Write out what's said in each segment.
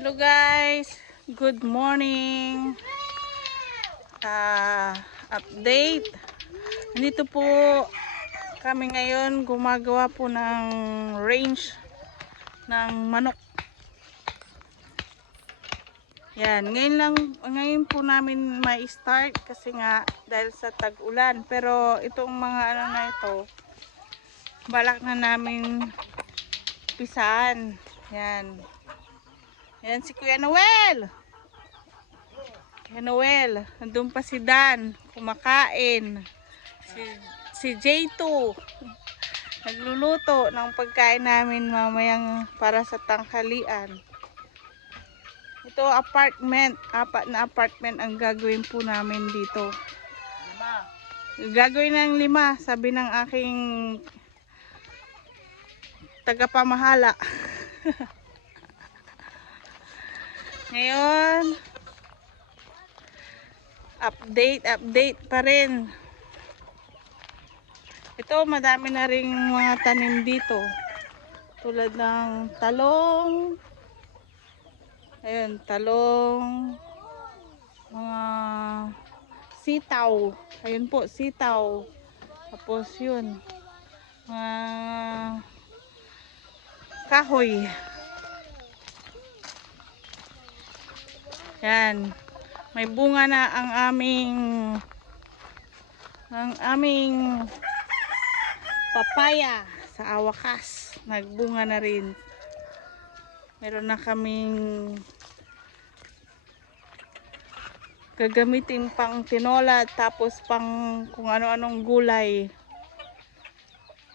Hello guys, good morning. Update. Nandito po kami ngayon gumagawa po ng range ng manok. Yan, ngayon po namin may start kasi nga dahil sa tag-ulan. Pero itong mga ano na ito, balak na namin pisaan. Yan. Yan si Kuya Noel. Kuya Noel, nandun pa si Dan, kumakain. Si J2, nagluluto ng pagkain namin mamayang para sa tanghalian. Ito apartment, 4 na apartment ang gagawin po namin dito. 5. Gagawin ng 5, sabi ng aking tagapamahala. Ngayon, update pa rin. Ito, madami na ring mga tanim dito. Tulad ng talong. Ayun, talong. Mga sitaw. Ayun po, sitaw. Tapos yun. Mga kahoy. Yan. May bunga na ang aming papaya sa wakas. Nagbunga na rin. Meron na kaming gagamitin pang tinola tapos pang kung ano-anong gulay.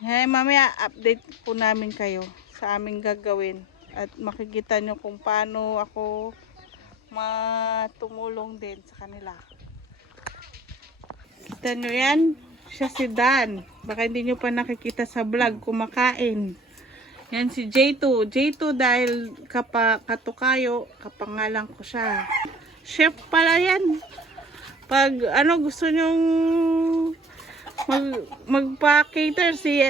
Hey, mamaya update po namin kayo sa aming gagawin at makikita nyo kung paano ako matumulong din sa kanila. Kita nyo yan? Siya si Dan. Baka hindi nyo pa nakikita sa vlog kumakain. Yan si J2. J2 dahil katukayo, kapangalan ko siya. Chef pala yan. Pag ano gusto nyong magpa-cater si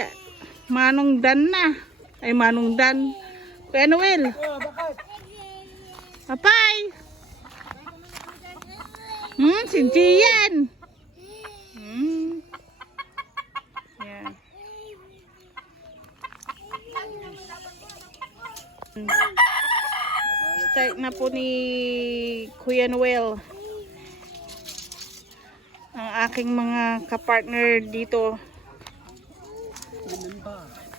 Manong Dan na. Ay Manong Dan. Kuya Noel. Papay. Si Gian. Yan. Start na po ni Kuya Noel ang aking mga kapartner dito.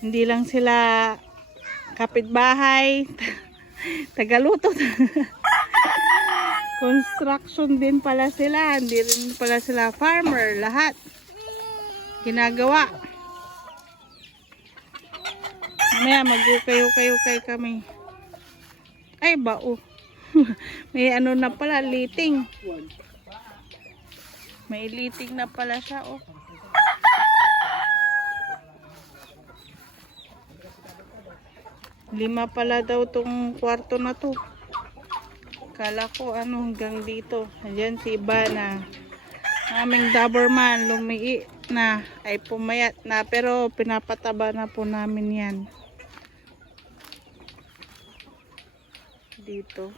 Hindi lang sila kapitbahay, tagaluto. Construction din pala sila, hindi rin pala sila farmer, lahat ginagawa. Mamaya mag-ukay-ukay kami. Ay bao. May ano na pala, liting. May liting na pala siya, oh. Lima pala daw tong kwarto na to. Kala ko ano hanggang dito. Ayan si Ivana. Aming Doberman lumii na ay pumayat na pero pinapataba na po namin yan. Dito.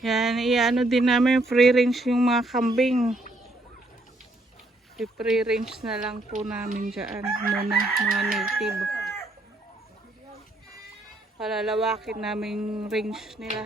Yan, iano din namin free range yung mga kambing. I-free range na lang po namin dyan muna, mga native. Palalawakin namin range nila.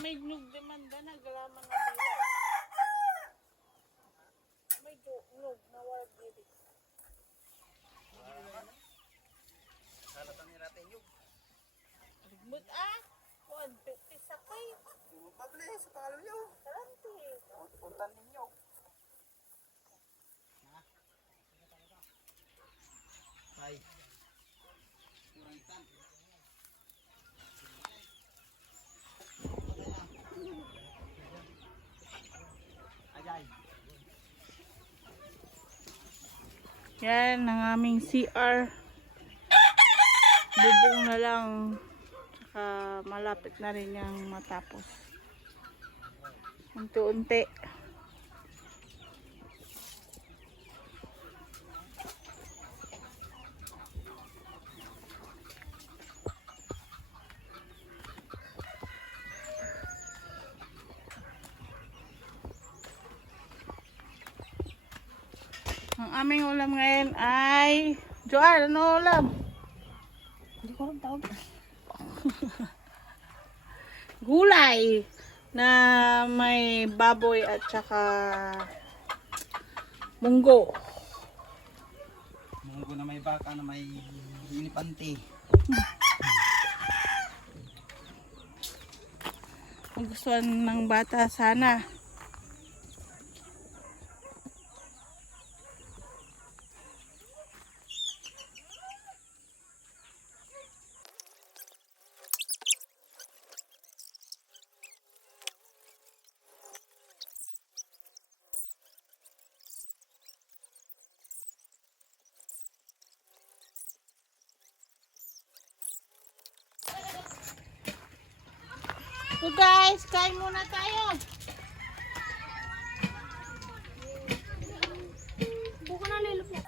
may nyug demanda na galaman na dila. May nyug na wild dili. Halatan niya natin yung But kuan pisakay. pabli sa palo nyo. Taranti. Puntan ninyo. Ay. Kurantan. Ajay. Yan ang aming CR. Bubong na lang. Tsaka malapit na rin yung matapos. Unti-unti. Ang aming ulam ngayon ay Joan, ano ulam? Hindi ko alam tawag. Gulay na may baboy at saka munggo. Munggo na may baka na may inipante. Ang gustuhan ng bata sana. So guys, kain muna tayo. Buko na lilo po.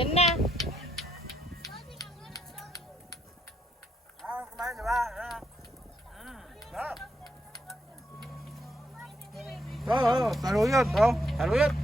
Yan na. Kumain diba? Oo, saluyot. Saluyot.